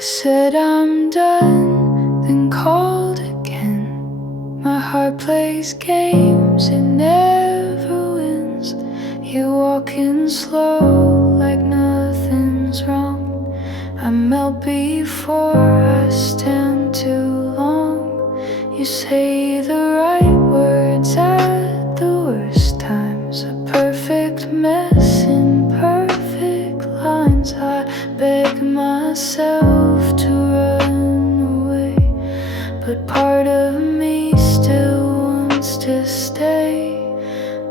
I said I'm done, then called again. My heart plays games, it never wins. You're walking slow like nothing's wrong. I melt before I stand too long. You say the right words at the worst times. A perfect mess in perfect lines. I beg myself to run away, but part of me still wants to stay.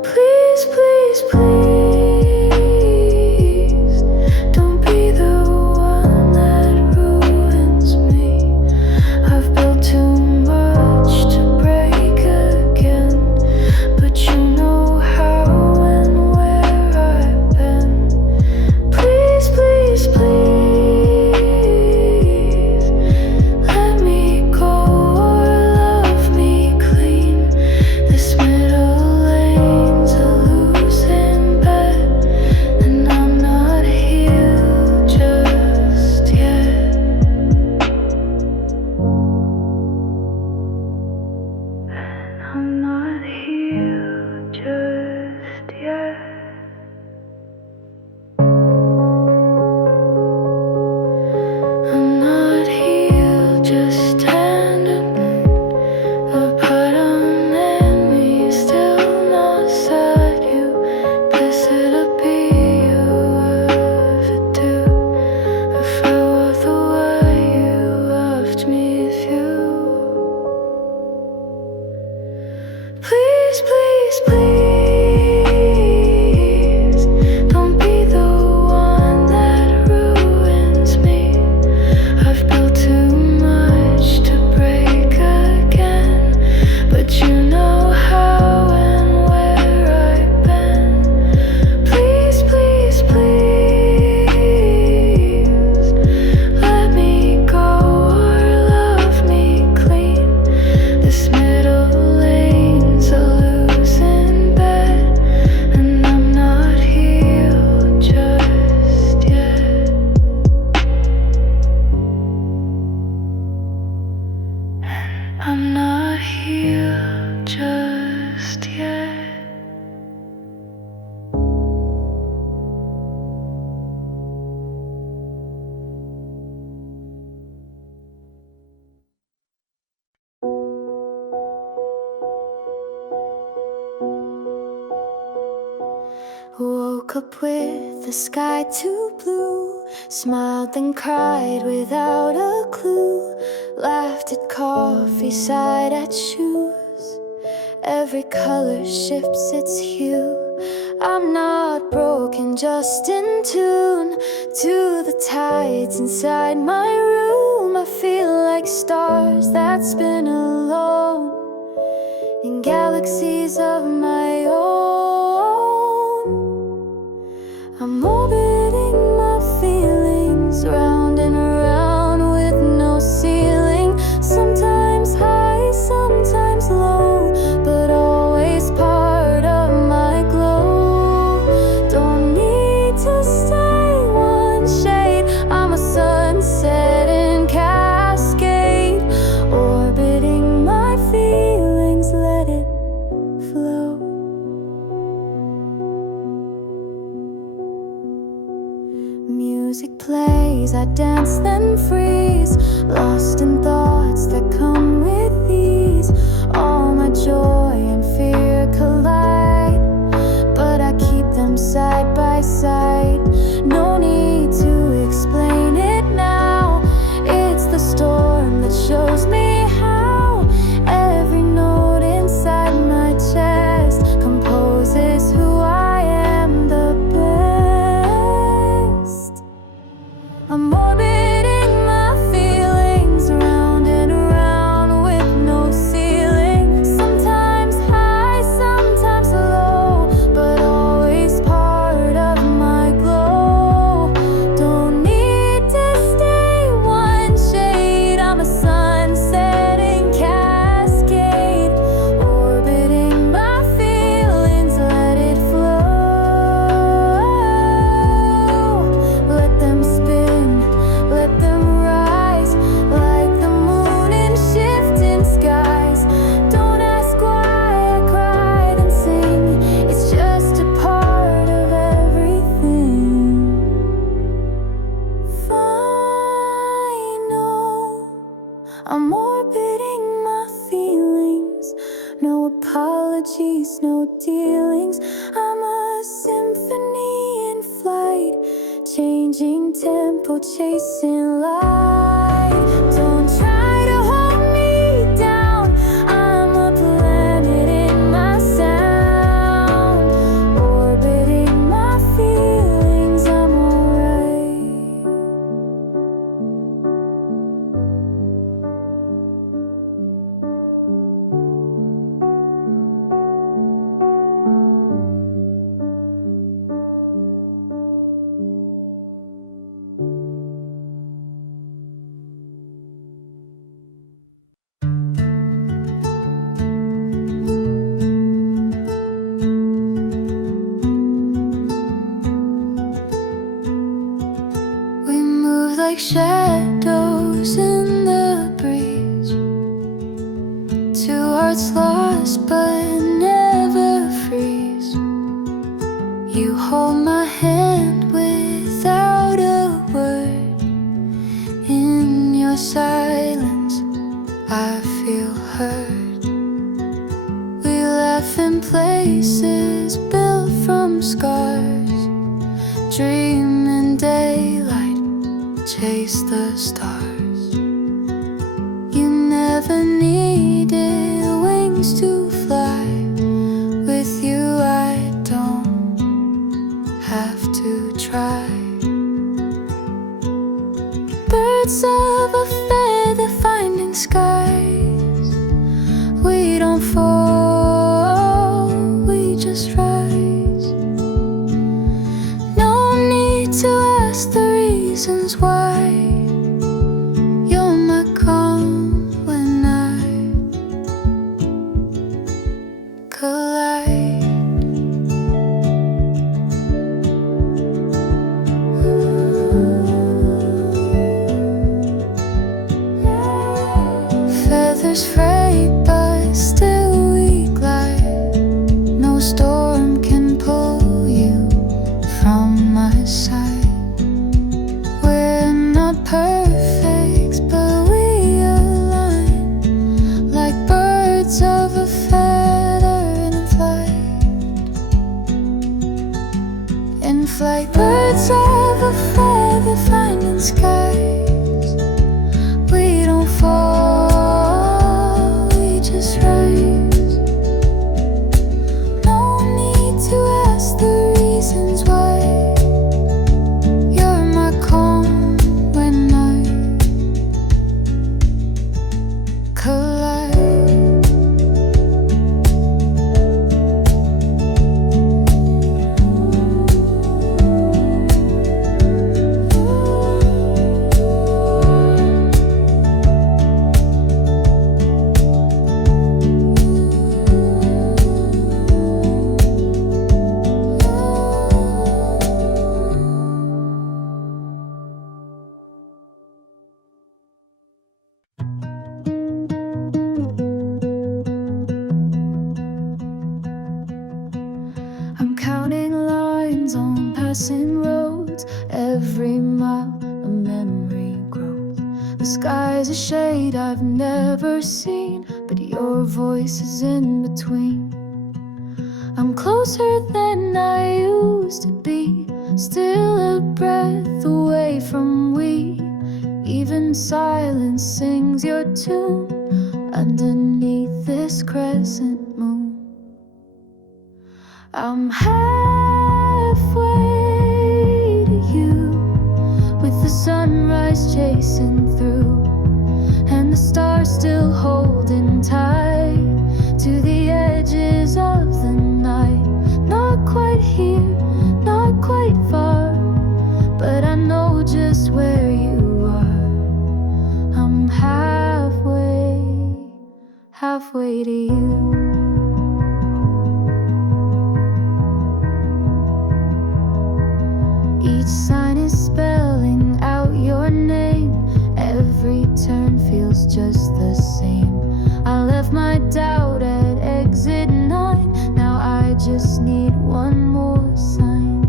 Please, please, please, don't be the one that ruins me. I've built too much to break again, but you know how and where I've been. Please, please, please, let me go or love me clean. This middle lane's a losing bet, and I'm not healed just yet. I'm not healed just yet. I'm not healed, just standing. The part of me still not sad. You blessed be you ever do. If I were the way you loved me, if you please, please, please, don't be the one that ruins me. I've built too much to break again, but you know how and where I've been. Please, please, please, let me go or love me clean. This middle lane's a losing bet, and I'm not healed just yet. I'm not healed just yet. Woke up with the sky too blue, smiled then cried without a clue, laughed at coffee, sighed at shoes. Every color shifts its hue. I'm not broken, just in tune to the tides inside my room. I feel like stars that spin alone in galaxies of my own. I'm orbiting my feelings round and around with no ceiling. Sometimes high, sometimes low, but always part of my glow. Don't need to stay one shade. I'm a sunset in cascade, orbiting my feelings, let it flow. Music plays, I dance then freeze, lost in thoughts that come with ease. All my joy and fear collide, but I keep them side by side. No need to explain it now. It's the storm that shows me how. Every note inside my chest composes who I am the best. I'm orbiting my feelings round and around with no ceiling. Sometimes high, sometimes low, but always part of my glow. Don't need to stay one shade. I'm a sunset in cascade, orbiting my feelings, let it flow. Let them spin, losing tempo, chasing light. Don't try to hold me down. I'm a planet in my sound, orbiting my feelings. I'm alright. We move like shadows in the breeze, two hearts lost but never freeze. You hold my hand without a word. In your silence I feel heard. We laugh in places built from scars, dream in daylight, chase the stars. You never needed wings to fly. With you I don't have to try. Birds of a feather finding skies. We don't fall, we just rise. No need to ask the reasons why. You're my calm when I collide. Feathers fray but still we glide. No storm can pull you from my side. We're not perfect, but we align like birds of a feather in flight. In flight, birds of a feather finding skies. We don't fall, we just rise. No need to ask the reasons why. You're my calm when I collide. I'm counting lines on passing roads. Every mile a memory grows. The sky's a shade I've never seen, but your voice is in between. I'm closer than I used to be, still a breath away from we. Even silence sings your tune underneath this crescent moon. I'm halfway to you, with the sunrise chasing through, and the stars still holding tight to the edges of the night. Not quite here, not quite far, but I know just where you are. I'm halfway to you. Each sign is spelling out your name. Every turn feels just the same. I left my doubt at exit 9. Now I just need one more sign.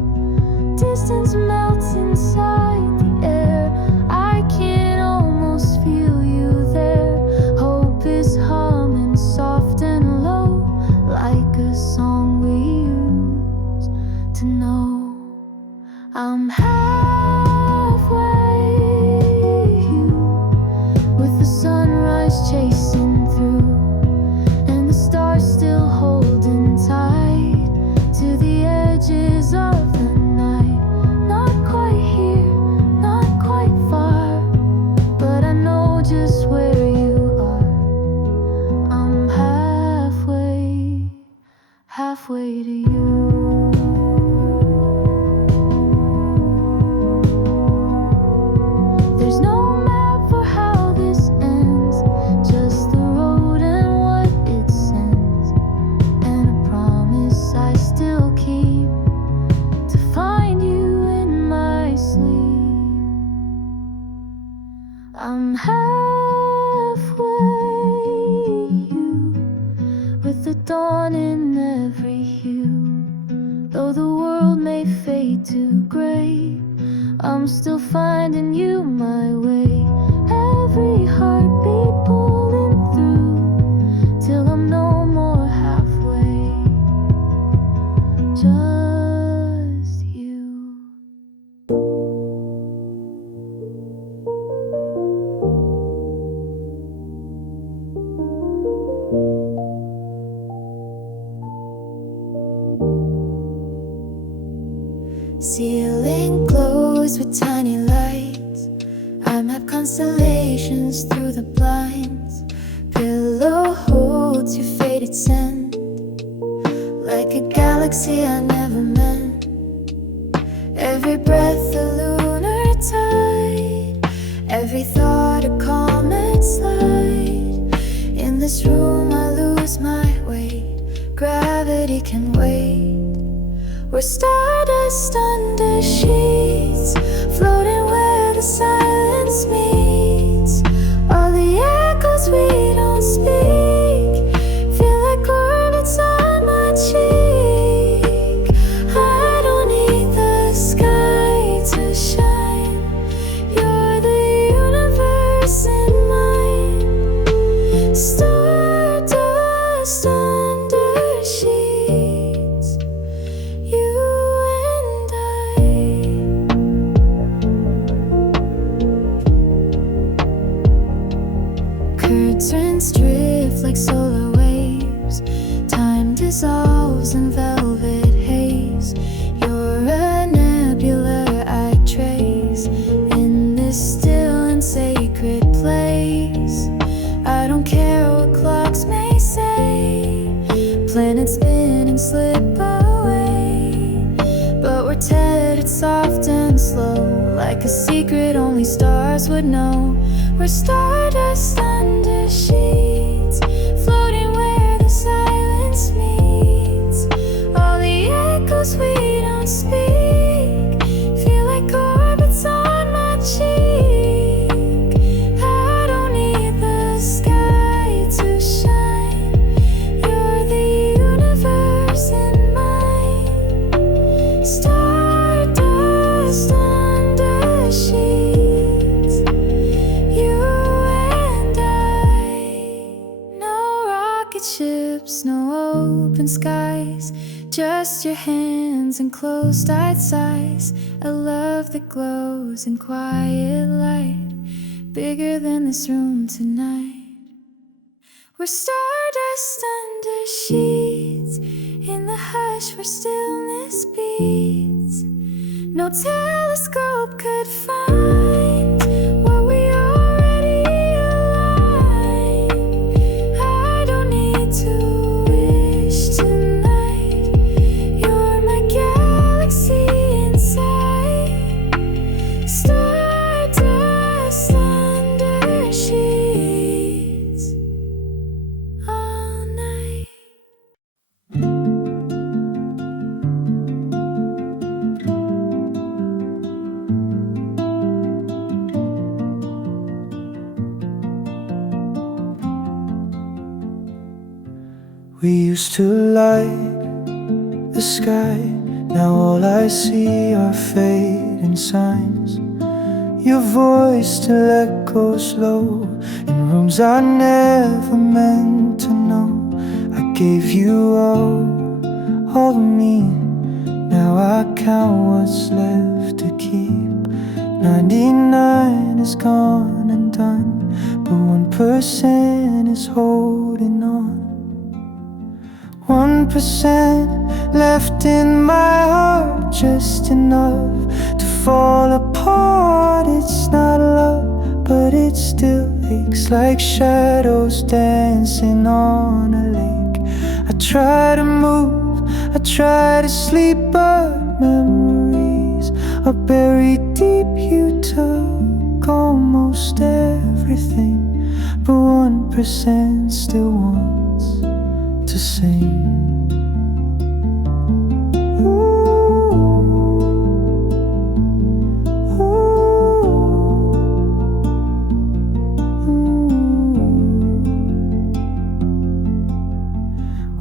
Distance melts inside the air. I can almost feel you there. Hope is humming soft and There's no map for how this ends, just the road and what it sends, and a promise I still keep to find you in my sleep. I'm halfway you, with the dawn in every hue. Though the world may fade to gray, I'm still finding you my way. Every heartbeat pulling through, till I'm no more halfway. Just you. Ceiling glows with tiny lights. I map constellations through the blinds. Pillow holds your faded scent, like a galaxy I never meant. Every breath a lunar tide, every thought a comet slide. In this room I lose my weight, gravity can wait. We're stardust under sheets, floating where the silence meets. All the echoes we don't speak feel like orbits on my cheek. I don't need the sky to shine, you're the universe in mine. Stardust under sheets, you and I. Curtains drift like solar waves, time dissolves in velvet haze. You're a nebula I trace in this still and sacred place. I don't care what clocks may say, planets spin and slip away, but we're tethered soft and slow, like a secret only stars would know. We're stardust under sheets, floating where the silence meets. All the echoes we don't speak feel like orbits on my cheek. I don't need the sky to shine, you're the universe in mine. Stardust under sheets, you and I. No rocket ships, no open skies, just your hands and closed-eyed sighs. A love that glows in quiet light, bigger than this room tonight. We're stardust under sheets, in the hush where stillness beats. No telescope could find what we already align. I don't need to wish tonight, you're my galaxy inside. Stardust under sheets, all night. We used to light the sky, now all I see are fading signs. Your voice still echoes low in rooms I never meant to know. I gave you all of me, now I count what's left to keep. 99 is gone and done, but 1% is holding on. 1% left in my heart, just enough to fall apart. It's not love, but it still aches like shadows dancing on a lake. I try to move, I try to sleep, but memories are buried deep. You took almost everything, but 1% still wants to sing.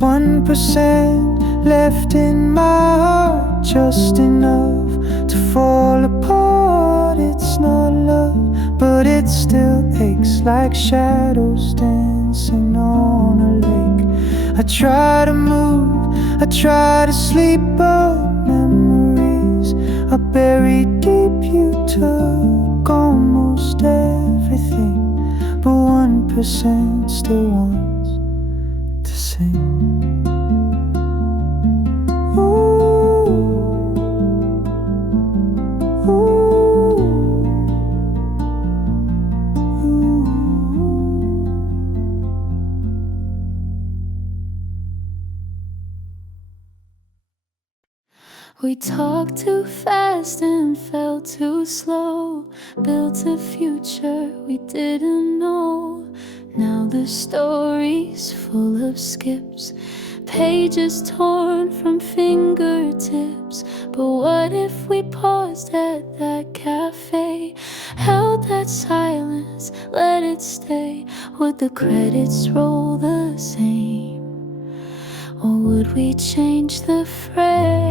One percent left in my heart, just enough to fall apart. It's not love, but it still aches like shadows dancing on a lake. I try to move, I try to sleep, but memories are buried deep. You took almost everything, but 1% still wants to sing. We talked too fast and felt too slow, built a future we didn't know. Now the story's full of skips, pages torn from fingertips. But what if we paused at that cafe, held that silence, let it stay? Would the credits roll the same, or would we change the frame?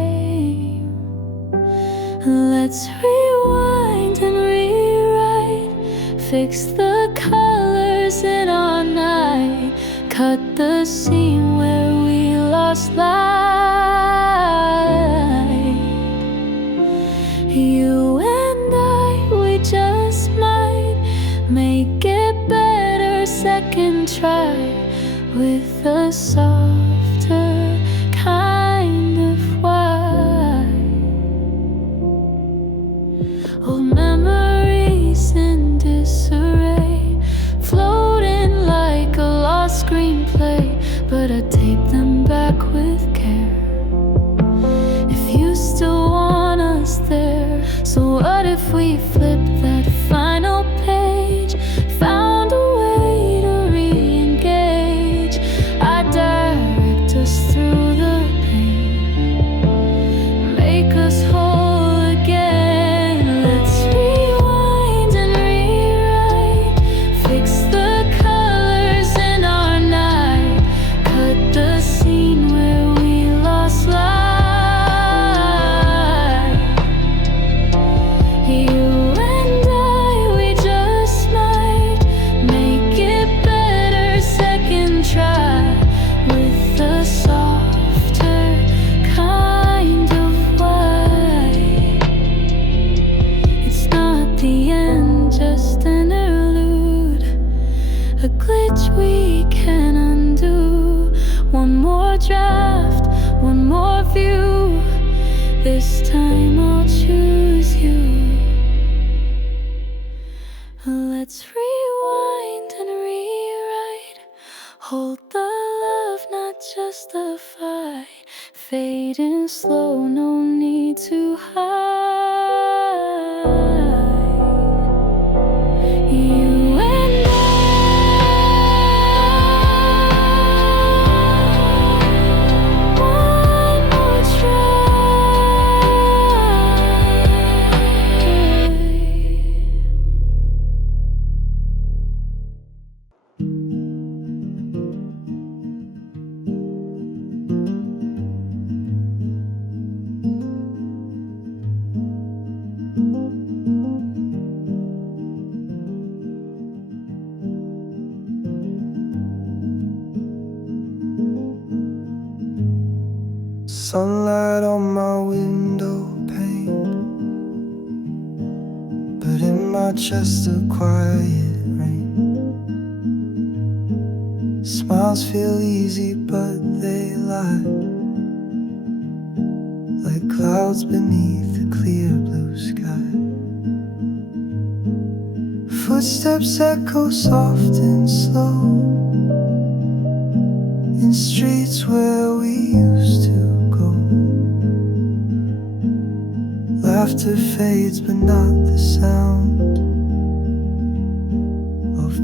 Let's rewind and rewrite, fix the colors in our night, cut the scene where we lost light. You and I, we just might make it better second try, with a softer kind of white. Old memories in disarray, floating like a lost screenplay, but I tape them back with care. If you still want us there, so what if we flipped that final page, found a way to re-engage? I direct us through the pain, make us whole again. Let's rewind and rewrite, fix the colors in our night, cut the scene where we lost light. You and I, we just might make it better second try, with a softer kind of white. It's not the end, just an interlude, a glitch we can undo. One more draft, one more view, this time I'll choose you. Let's rewind and rewrite, hold the love, not just the fight, fading slow, no need to hide. You and I, one more Sunlight on my window pane, but in my chest a quiet rain. Smiles feel easy but they lie, like clouds beneath a clear blue sky. Footsteps echo soft and slow in streets where we used to go. Laughter fades but not the sound.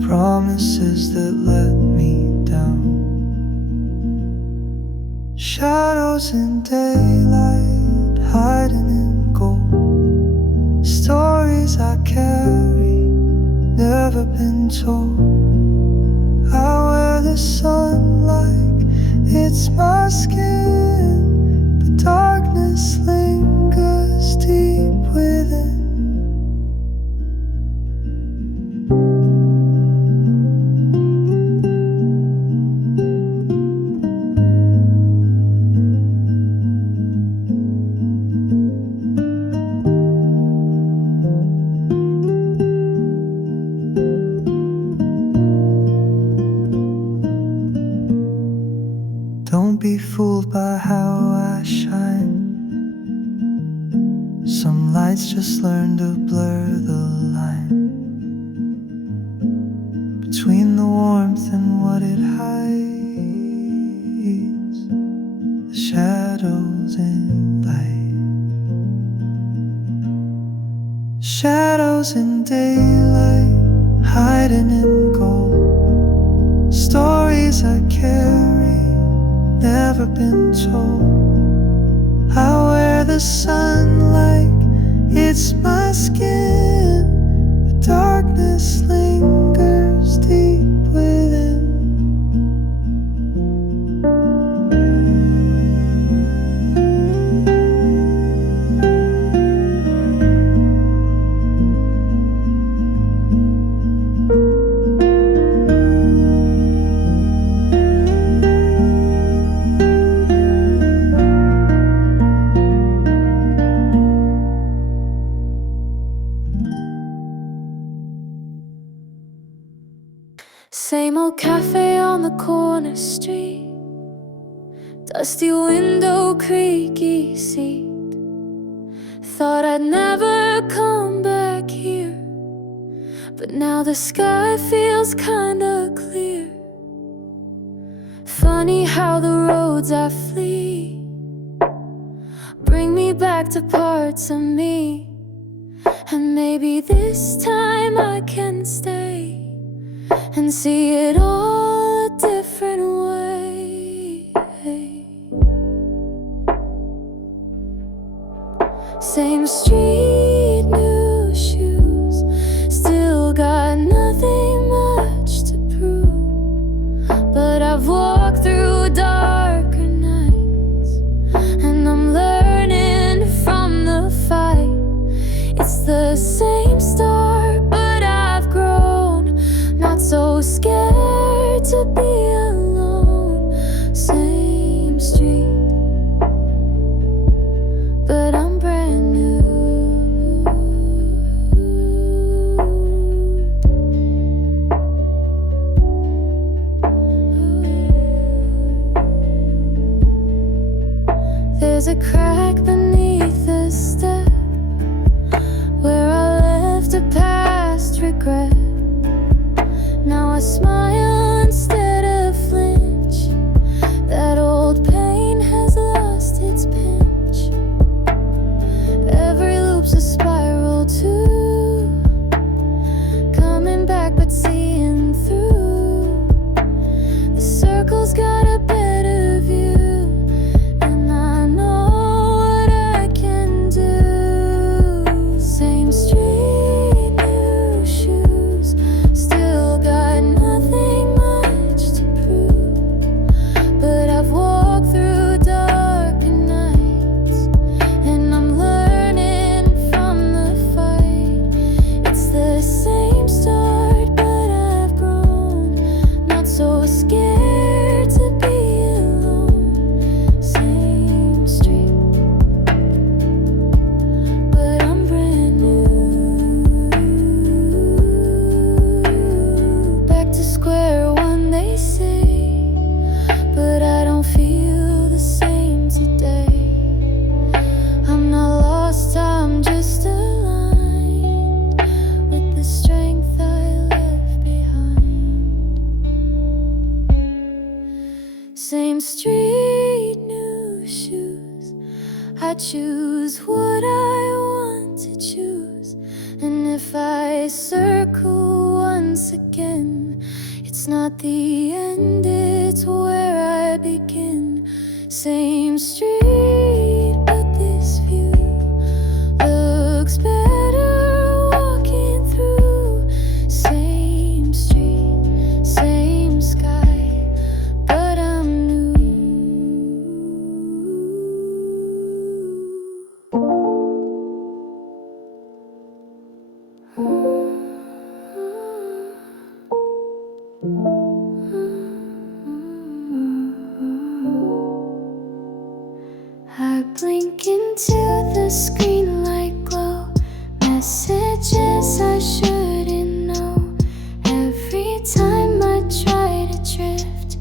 promises that let me down. Shadows in daylight, hiding in gold. Stories I carry, never been told. I wear the sun like it's my skin, but darkness lingers deep within. Don't be fooled by how I shine. Some lights just learn to blur the line between the warmth and what it hides. The shadows in light, shadows in daylight, hiding in gold. Stories I carry, never been told. I wear the sun like it's my skin. The darkness lingers deep within. Same old cafe on the corner street, dusty window, creaky seat. Thought I'd never come back here, but now the sky feels kinda clear. Funny how the roads I flee bring me back to parts of me, and maybe this time I can stay and see it all a different way. Same street, new shoes, still got nothing much to prove, but I've walked through darker nights, and I'm learning from the fight. It's the same start, but I've grown, not so scared to be alone. Same street, but I'm brand new. There's a crack beneath the step where I left a past regret. Now I smile instead of flinch. That old pain has lost its pinch. Every loop's a spiral too, coming back but seeing through. The circle's got a better view, and I know what I can do. Same street, new shoes, still got nothing much to prove, but I've walked through darker nights, and I'm learning from the fight. It's the same start, but I've grown, not so scared to be alone. Same street, but I'm brand new. Back to square one, they say, but I don't feel the same today. I'm not lost, I'm just aligned with the strength I left behind. Same street, new shoes, I choose what I want to choose, and if I circle once again, It's not the end, it's where I begin. Same street, but this view looks better walking through. Same street, same sky, but I'm new. I blink into the screen like glow, messages I shouldn't know. Every time I try to drift,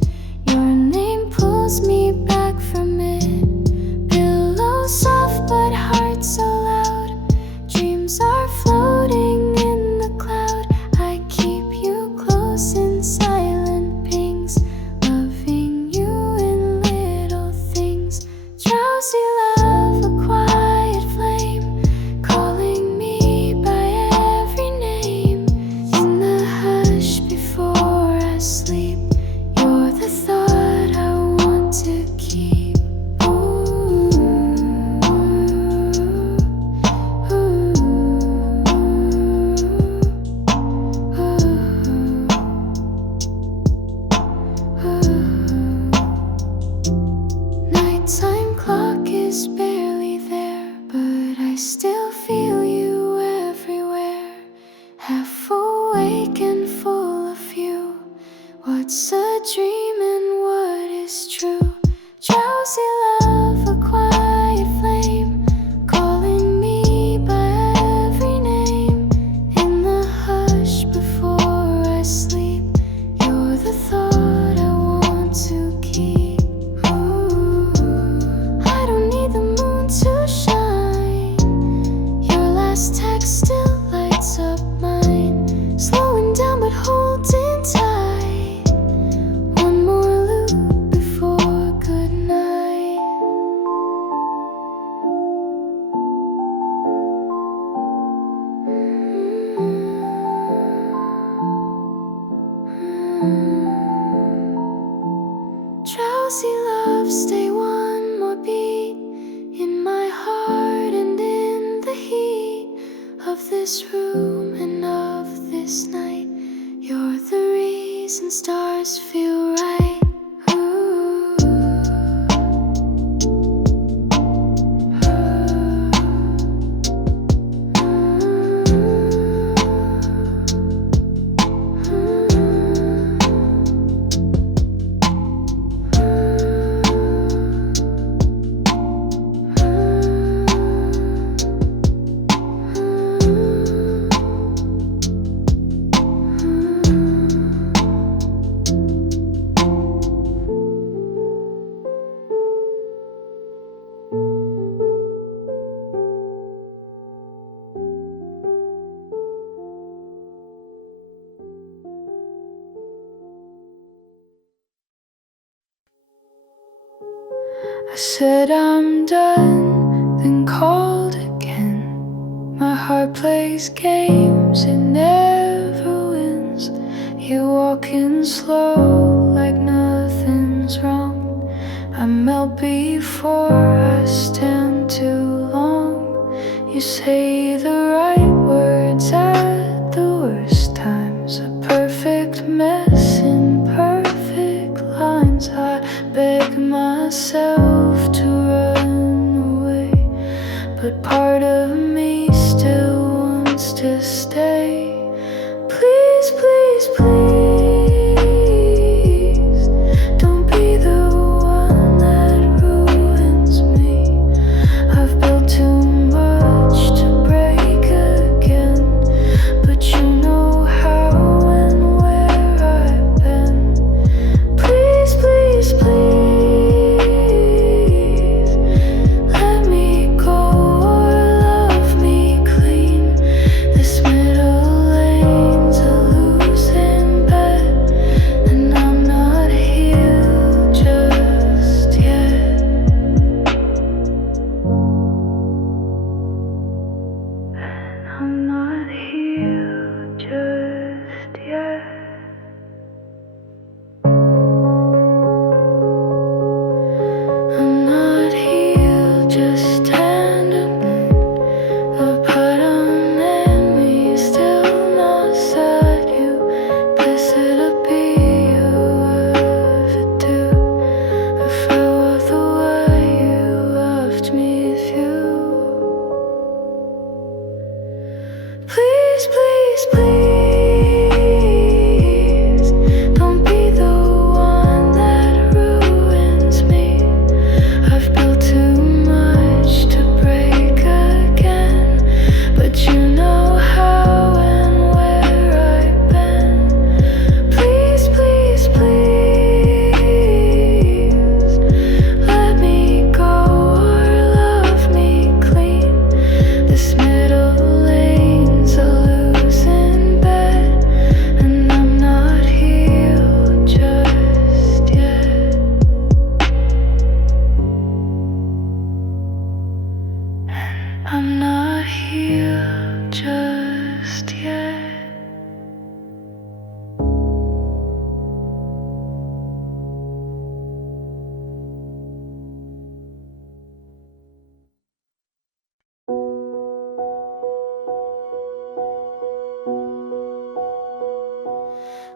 your name pulls me back from it. Pillow soft but heart so loud, dreams are floating in the cloud. I keep you close in silent pings, loving you in little things. Drowsy love, a quiet flame, calling me by every name. In the hush before I sleep, you're the thought I want to keep. Nighttime clock is barely there, but I still feel you everywhere. Half awake and full of you. What's a dream and what is true? Drowsy love, a quiet flame, calling me by every name. In the hush before I sleep, you're the thought I want to keep. I don't need the moon to shine. Your last text still lights up mine. Slowing down but holding tight. One more loop before good night. Drowsy love, stay one more beat in my heart and in the heat of this room and of this night. You're the reason stars feel right. I said I'm done, then called again. My heart plays games, it never wins. You're walking slow like nothing's wrong. I melt before I stand too long. You say the right words at the worst times. A perfect mess in perfect lines. I beg myself to run away, but part of me still wants to stay. Please, please, please, don't be the one that ruins me. I've built too much to break again.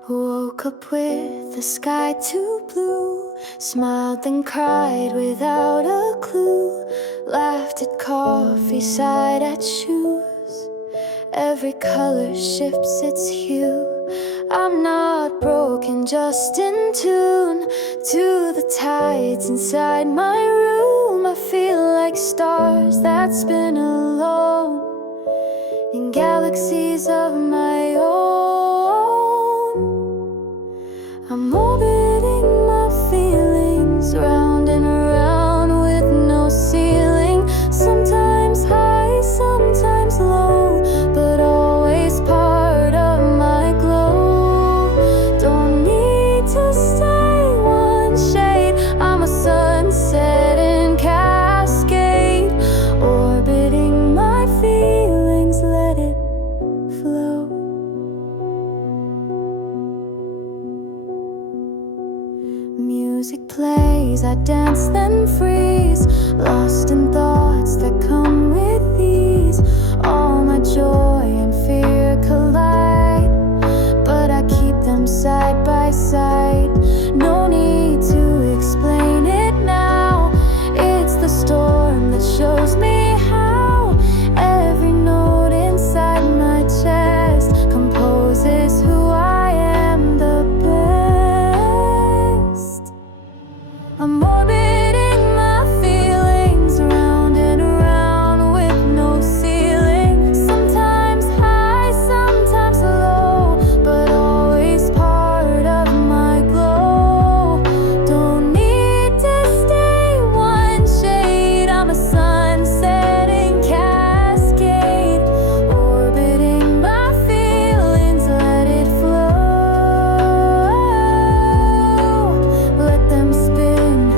Woke up with the sky too blue, smiled and cried without a clue, laughed at coffee, sighed at shoes. Every color shifts its hue. I'm not broken, just in tune to the tides inside my room. I feel like stars that spin alone in galaxies of my own. I'm orbiting my feelings round and around with no ceiling. Sometimes high, sometimes low, but always part of my glow. Don't need to stay one shade. I'm a sunset in cascade, orbiting my feelings, let it flow. Music plays, I dance then freeze, lost in thoughts that come with ease. All my joy and fear collide, but I keep them side by side. No need to explain it now. It's the storm that shows me how. Every note inside my chest composes who I am the best. I'm orbiting my feelings round and around with no ceiling. Sometimes high, sometimes low, but always part of my glow. Don't need to stay one shade. I'm a sunset in cascade, orbiting my feelings, let it flow. Let them spin,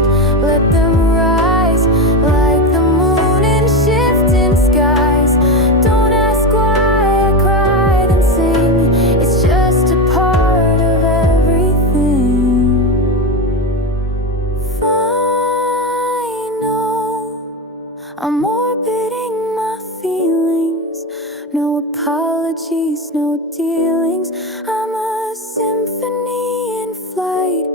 let them rise, like the moon in shifting skies. Don't ask why I cry then sing, it's just a part of everything. Final, I'm orbiting my feelings. No apologies, no dealings. I'm a symphony in flight,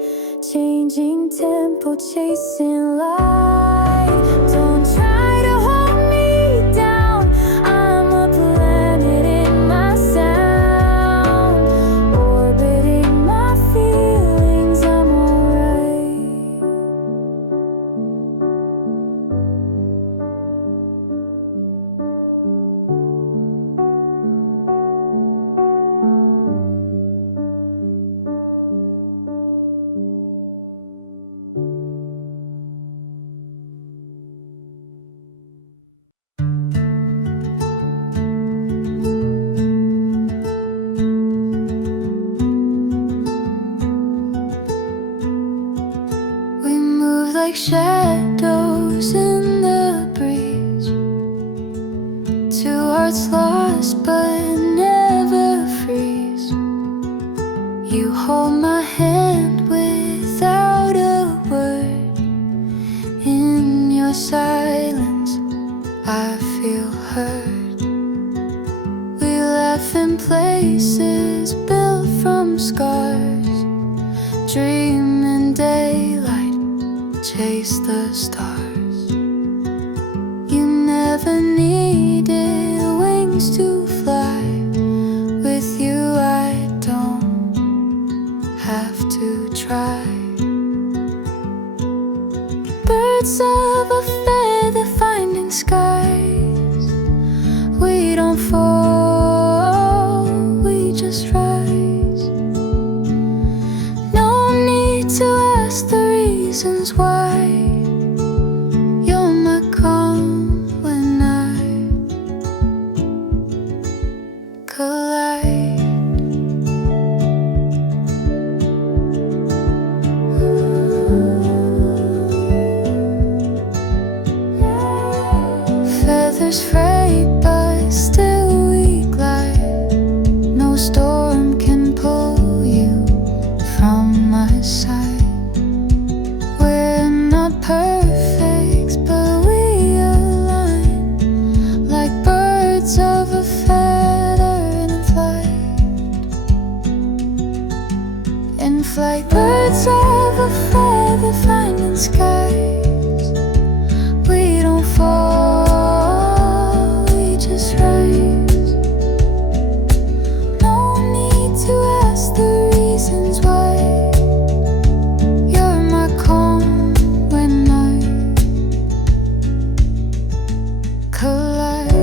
changing tempo, chasing light. Don't try to hold me down. I'm a planet in my sound, orbiting my feelings. I'm alright. We move like shadows in the breeze, two hearts lost but never freeze. You hold my hand without a word. In your silence, I feel heard. We laugh in places built from scars, dream in daylight, chase the stars. You never needed wings to fly. With you I don't have to try. Birds of a feather finding skies. We don't fall, we just rise. No need to ask the reasons why. You're my calm when I collide. Feathers frayed but still we glide. No storm can pull you from my side. We're not perfect, off like birds of a feather finding skies. We don't fall, we just rise. No need to ask the reasons why. You're my calm when I collide.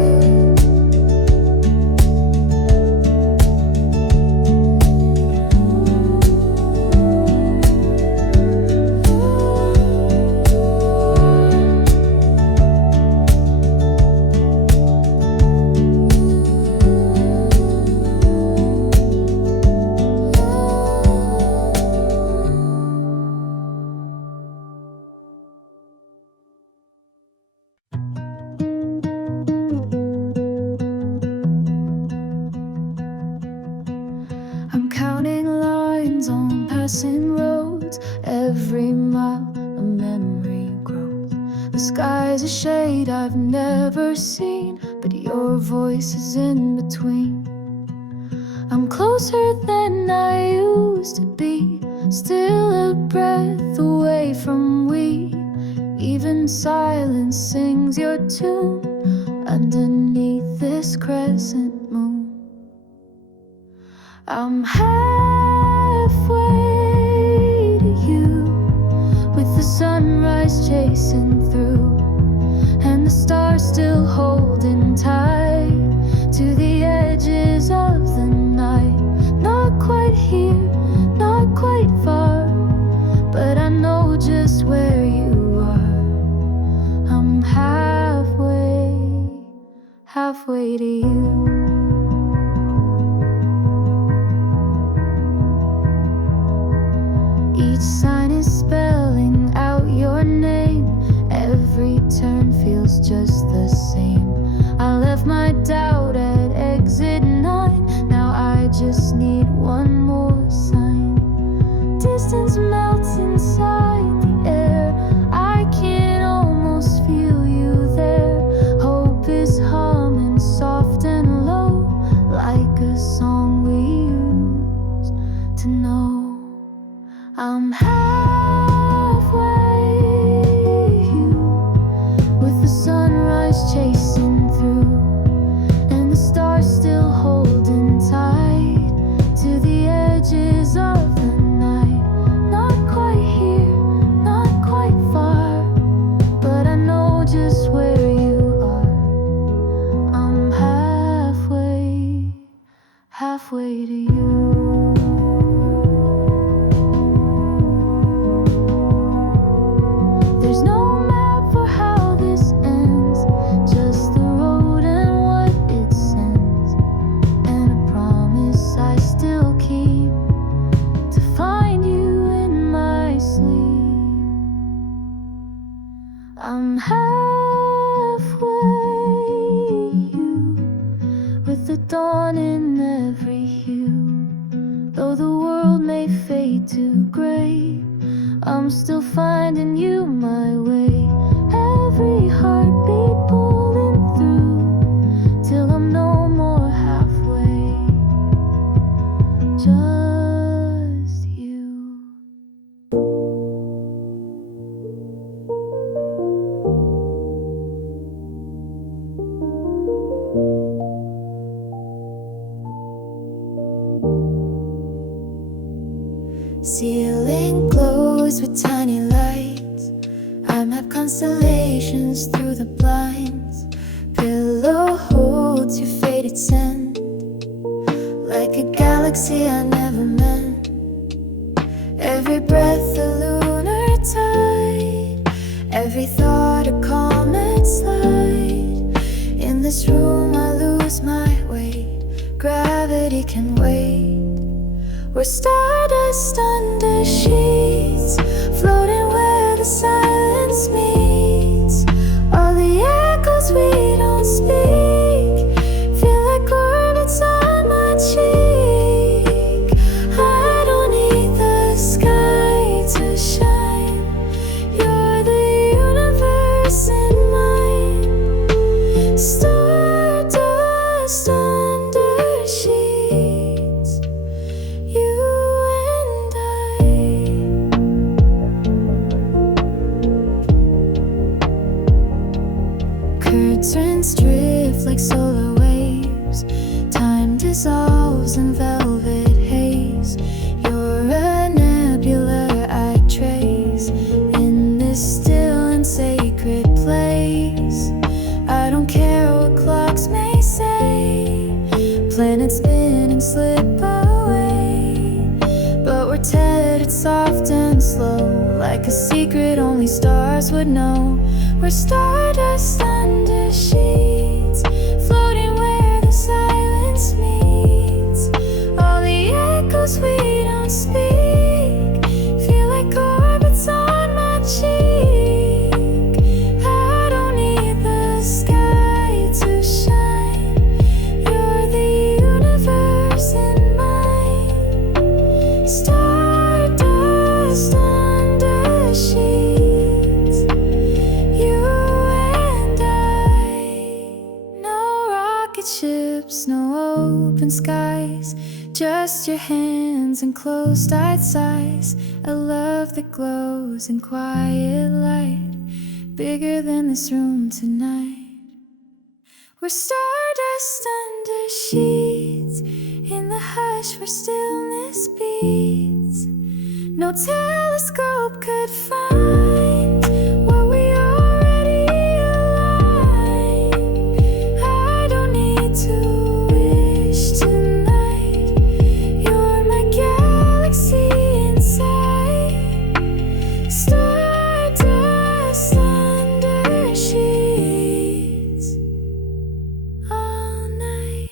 I'm counting lines on passing roads. Every mile a memory grows. The sky's a shade I've never seen, but your voice is in between. I'm closer than I used to be, still a breath away from we. Even silence sings your tune underneath this crescent moon. I'm halfway to you, with the sunrise chasing through, and the stars still holding tight to the edges of the night. Not quite here, not quite far, but I know just where you are. I'm halfway to you. Each sign is spelling out your name. Every turn feels just the same. I left my doubt at exit 9. Now I just need one more sign. Distance melts inside the air. I can almost feel you there. Hope is humming soft and low, like a song we used to know. I'm halfway you, with the sunrise chasing through, and the stars still holding tight to the edges of the night. Not quite here, not quite far, but I know just where you are. I'm halfway to you. There's no map for how this ends, just the road and what it sends, and a promise I still keep to find you in my sleep. I'm halfway you, with the dawn in every hue. Though the world may fade to gray, I'm still finding you my way. Every heartbeat pulling through, till I'm no more halfway. Just you. Ceiling glows with tiny lights. I map constellations through the blinds. Pillow holds your faded scent, like a galaxy I never meant. Every breath a lunar tide, every thought a comet slide. In this room I lose my weight, gravity can wait. We're stardust under sheets, floating where the silence meets. All the echoes we don't speak feel like orbits on my cheek. I don't need the sky to shine, you're the universe in mine. Stardust under sheets, you and I. would know. We're stardust under sheets, floating where the silence meets. All the echoes we don't speak feel like orbits on my cheek. I don't need the sky to shine. You're the universe in mine. Stardust under sheets, you and I. No rocket ships, no open skies, just your hands and closed-eyed sighs. A love that glows in quiet light, bigger than this room tonight. We're stardust under sheets, in the hush where stillness beats. No telescope could find what we already aligned. I don't need to wish tonight. You're my galaxy inside. Stardust under sheets all night.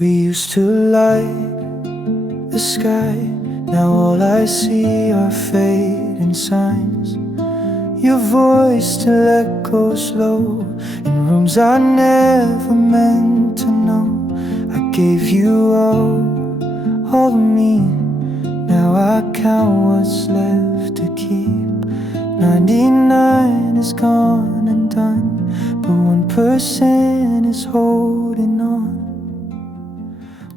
We used to light the sky, now all I see are fading signs. Your voice still echoes low in rooms I never meant to know. I gave you all of me. Now I count what's left to keep. 99 is gone and done, but 1% is holding on.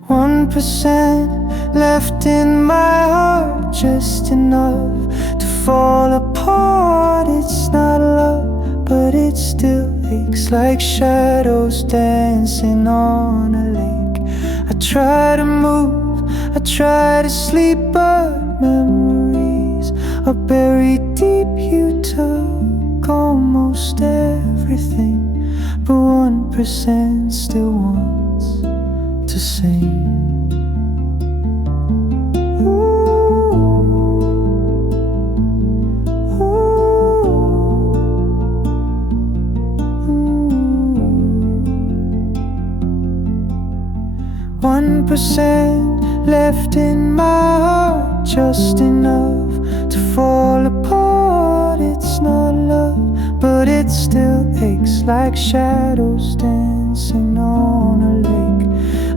1% left in my heart, just enough to fall apart. It's not love, but it still aches like shadows dancing on a lake. I try to move, I try to sleep, but memories are buried deep. You took almost everything, but 1% still wants to sing. 1% left in my heart, just enough to fall apart. It's not love, but it still aches like shadows dancing on a lake.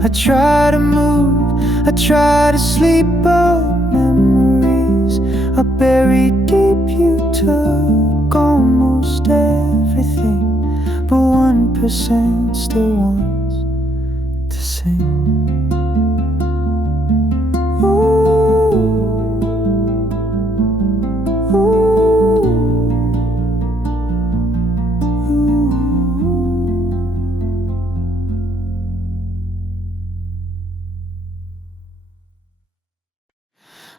I try to move, I try to sleep, but memories are buried deep. You took almost everything, but 1% still wants to sing.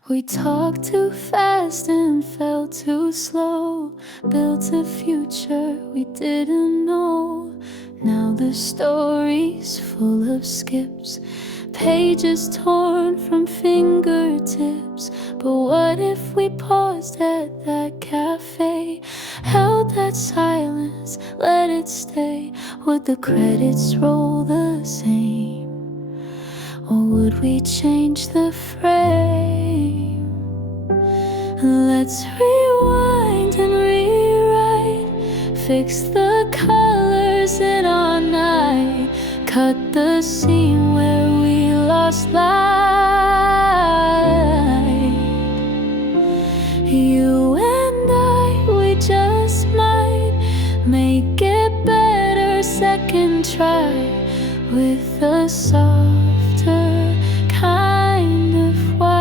We talked too fast and felt too slow, built a future we didn't know. Now the story's full of skips, pages torn from fingertips. But what if we paused at that cafe, held that silence, let it stay? Would the credits roll the same, or would we change the frame? Let's rewind and rewrite, fix the colors in our night, cut the scene where we lost light. You and I, we just might make it better second try, with a softer kind of white.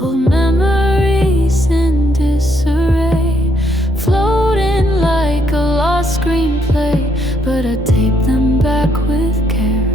Old memories in disarray, floating like a lost screenplay, but I tape them back with care.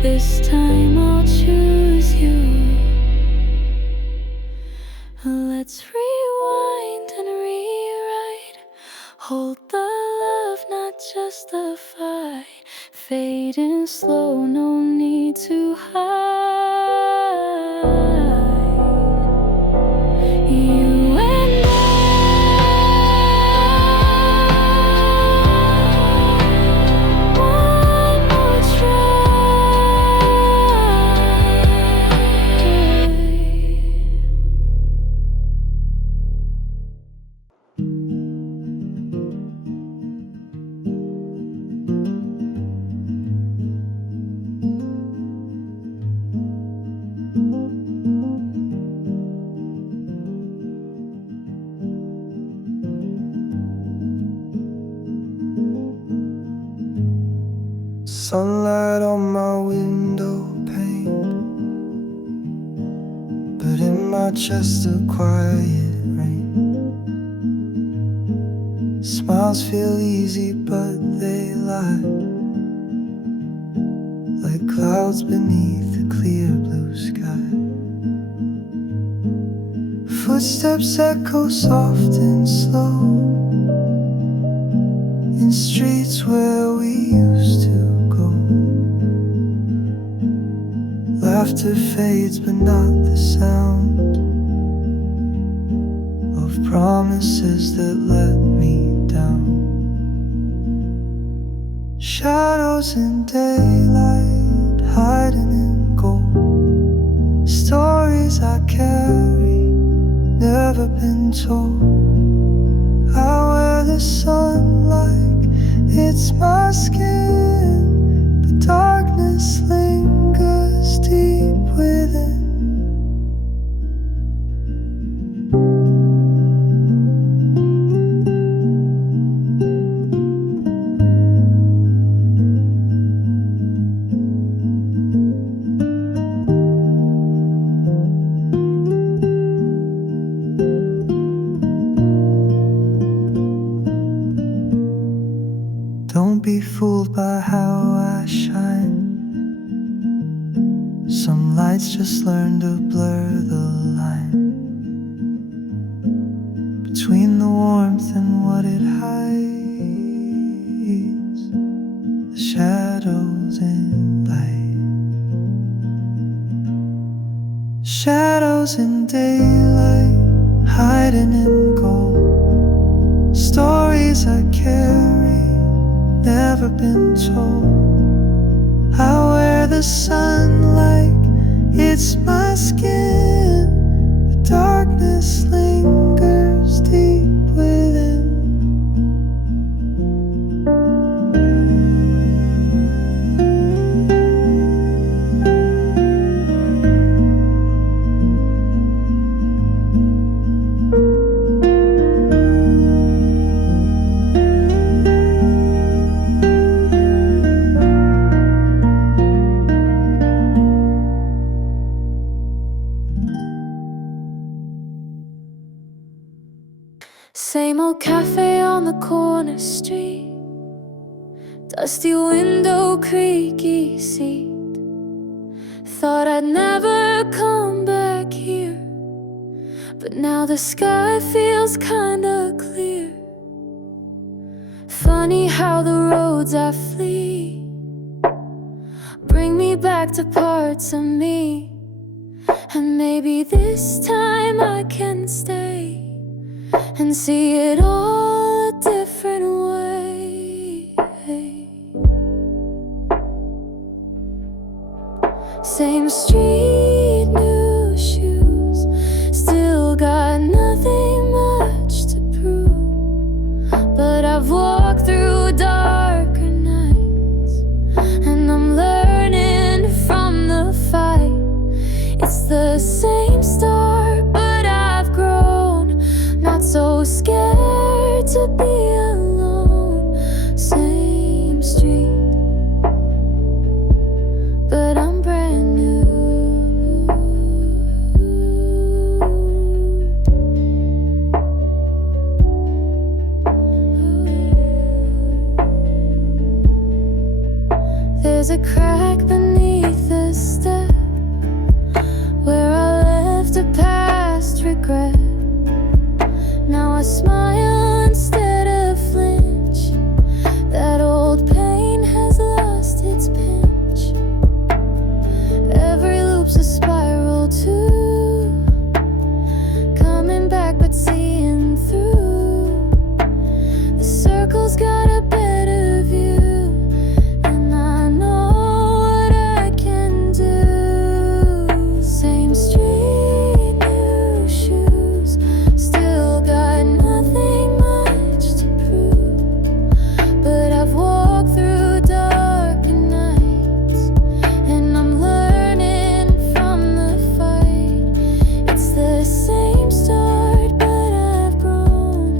This time I'll choose you. Let's rewind and rewrite. Hold the love, not just the fight. Fading slow, no need to hide. You and one more Sunlight on my window pane, but in my chest a quiet rain. Smiles feel easy but they lie, like clouds beneath a clear blue sky. Footsteps echo soft and slow in streets where we used to go. Laughter fades but not the sound of promises that let me down. Shadows in daylight, hiding in gold. Stories I carry, never been told. I wear the sun like it's my skin, but darkness lingers deep within. Don't be fooled by how I shine. Some lights just learn to blur the line between the warmth and what it hides. The shadows in light, shadows in daylight, hiding in gold. Stories I carry, never been told. I wear the sun like it's my skin, but darkness lingers deep within. Same old cafe on the corner street, dusty window, creaky seat. Thought I'd never come back here, but now the sky feels kinda clear. Funny how the roads I flee bring me back to parts of me, and maybe this time I can stay and see it all a different way. Same street, new shoes, still got nothing much to prove, but I've walked through darker nights, and I'm learning from the fight. It's the same start, but I've grown, not so scared to be alone. Same street, but I'm brand new. I smile instead of flinch. That old pain has lost its pinch. Every loop's a spiral too, coming back but seeing through. The circle's got a better view, and I know what I can do. Same street, new shoes, still got nothing much to prove. But I've walked through darker nights, and I'm learning from the fight. It's the same start, but I've grown,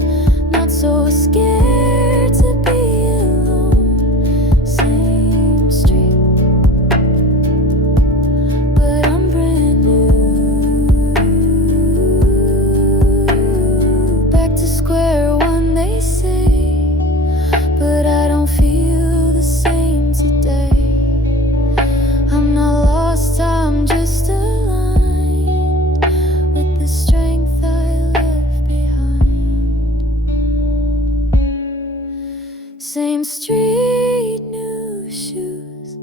not so scared to be alone. Same street, but I'm brand new. Back to square one, they say, but I don't feel the same today. I'm not lost, I'm just aligned with the strength I left behind. Same street, new shoes,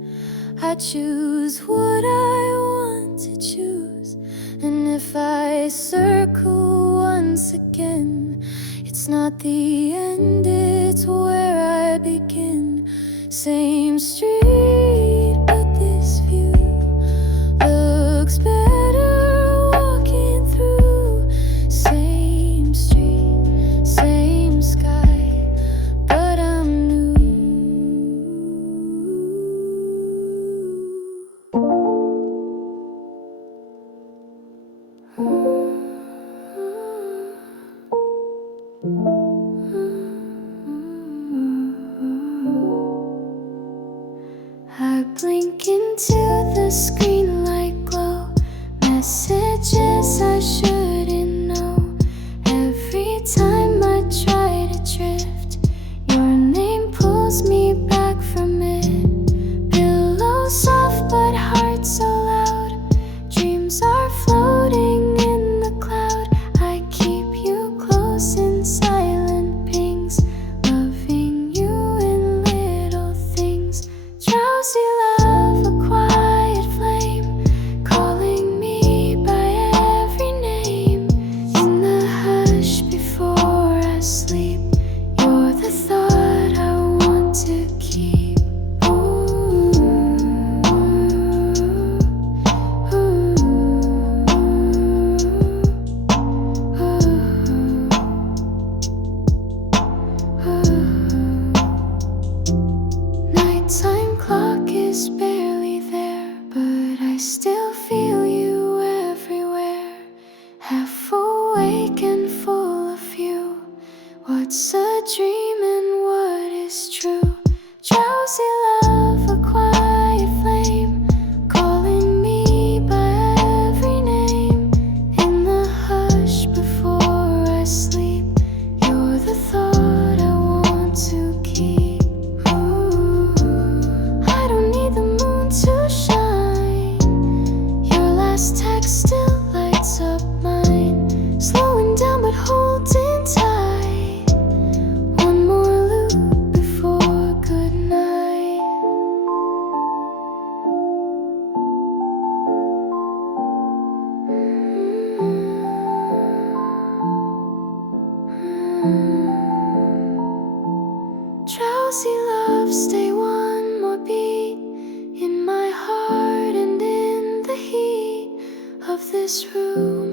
I choose what I want to choose. And if I circle once again, it's not the end, it's where I begin. Same street, but this view looks better walking through. Same street, same sky, but I'm new. I blink into the screen like glow, messages I shouldn't know. Every time I try to drift, your name pulls me back from it. Pillow soft but heart so loud, dreams are floating in the cloud. I keep you close in silent pings, loving you in little things. Drowsy love, a quiet flame, calling me by every name. In the hush before I sleep, you're the thought I want to keep. Ooh, nighttime clock is barely there, but I still feel you everywhere. Half awake and full of you. What's a dream and what is true? Drowsy love, a quiet flame, calling me by every name. In the hush before I sleep, you're the thought I want to keep. Ooh, I don't need the moon to shine. Your last text still lights up mine. Slowing down but holding tight. One more loop before good night. Drowsy love, stay one more beat in my heart and in the heat of this room.